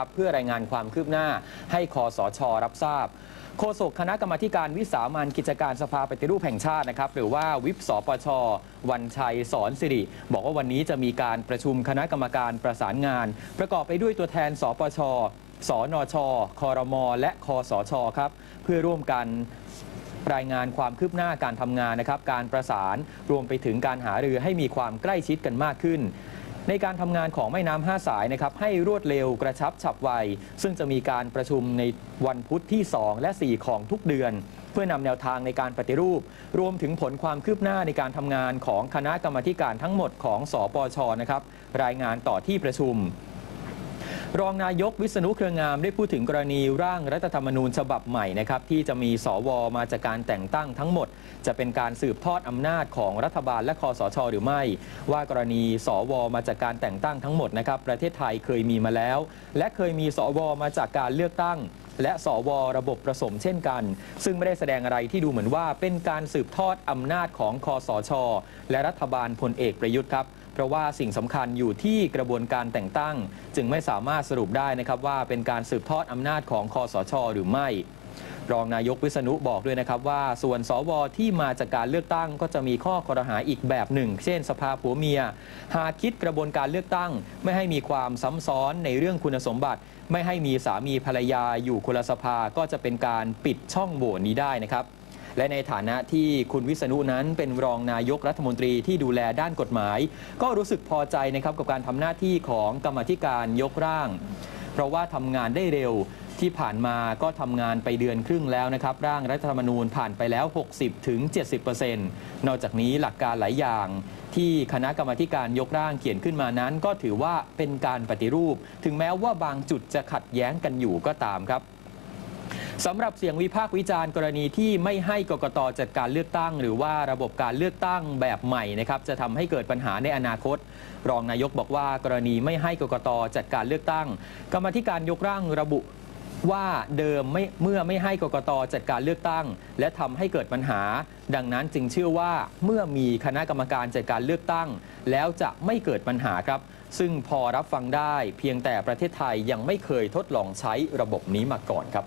ครับเพื่อรายงานความคืบหน้าให้คอสชรับทราบ โฆษกคณะกรรมาธิการวิสามันกิจการสภาปฏิรูปแห่งชาตินะครับ หรือว่าวิปสปช วันชัยสอนสิริ บอกว่าวันนี้จะมีการประชุมคณะกรรมการประสานงาน ประกอบไปด้วยตัวแทน สปช สนช คอรมและคอสชครับ เพื่อร่วมกันรายงานความคืบหน้าการทำงานนะครับ การประสานรวมไปถึงการหารือให้มีความใกล้ชิดกันมากขึ้น ในการทำงานของแม่น้ำห้าสายนะครับให้รวดเร็วกระชับฉับไว ซึ่งจะมีการประชุมในวันพุธที่ 2 และ 4 ของทุกเดือน เพื่อนำแนวทางในการปฏิรูป รวมถึงผลความคืบหน้าในการทำงานของคณะกรรมการทั้งหมดของสปชนะครับรายงานต่อที่ประชุม รองนายกวิษณุเครืองามได้พูดถึงกรณีร่างรัฐธรรมนูญฉบับใหม่นะครับที่จะมีสวมาจากการแต่งตั้งทั้งหมด จะเป็นการสืบทอดอำนาจของรัฐบาลและคอสชหรือไม่ ว่ากรณีสวมาจากการแต่งตั้งทั้งหมดนะครับประเทศไทยเคยมีมาแล้ว และเคยมีสวมาจากการเลือกตั้งและสวระบบผสมเช่นกัน ซึ่งไม่ได้แสดงอะไรที่ดูเหมือนว่าเป็นการสืบทอดอำนาจของคอสช และรัฐบาลพลเอกประยุทธ์ครับเพราะว่าสิ่งสำคัญอยู่ที่กระบวนการแต่งตั้ง จึงไม่สามารถสรุปได้นะครับว่าเป็นการสืบทอดอำนาจของคอสช หรือไม่ รองนายกวิษณุบอกด้วยนะครับว่า ส่วนสวที่มาจากการเลือกตั้งก็จะมีข้อคอรหาอีกแบบหนึ่ง เช่น สภาผัวเมีย หากคิดกระบวนการเลือกตั้ง ไม่ให้มีความซ้ำซ้อนในเรื่องคุณสมบัติ ไม่ให้มีสามีภรรยาอยู่คนละสภาก็จะเป็นการปิดช่องโหว่นี้ได้นะครับและในฐานะที่คุณวิษณุนั้นเป็นรองนายกรัฐมนตรีที่ดูแลด้านกฎหมาย ก็รู้สึกพอใจนะครับกับการทำหน้าที่ของกรรมธิการยกร่าง เพราะว่าทำงานได้เร็วที่ผ่านมาก็ทำงานไปเดือนครึ่งแล้วนะครับ ร่างรัฐธรรมนูญผ่านไปแล้ว 60ถึง70%นอกจากนี้หลักการหลายอย่าง ที่คณะกรรมาธิการยกร่างเขียนขึ้นมานั้น ก็ถือว่าเป็นการปฏิรูป ถึงแม้ว่าบางจุดจะขัดแย้งกันอยู่ก็ตามครับ สำหรับเสียงวิพากษ์วิจารณ์กรณีที่ไม่ให้กกตจัดการเลือกตั้ง หรือว่าระบบการเลือกตั้งแบบใหม่นะครับจะทำให้เกิดปัญหาในอนาคต รองนายกบอกว่ากรณีไม่ให้กกตจัดการเลือกตั้ง กรรมธิการยกร่างระบุว่าเดิมไม่เมื่อไม่ให้กกตจัดการเลือกตั้ง และทำให้เกิดปัญหา ดังนั้นจึงเชื่อว่าเมื่อมีคณะกรรมการจัดการเลือกตั้ง แล้วจะไม่เกิดปัญหาครับ ซึ่งพอรับฟังได้เพียงแต่ประเทศไทยยังไม่เคยทดลองใช้ระบบนี้มาก่อนครับ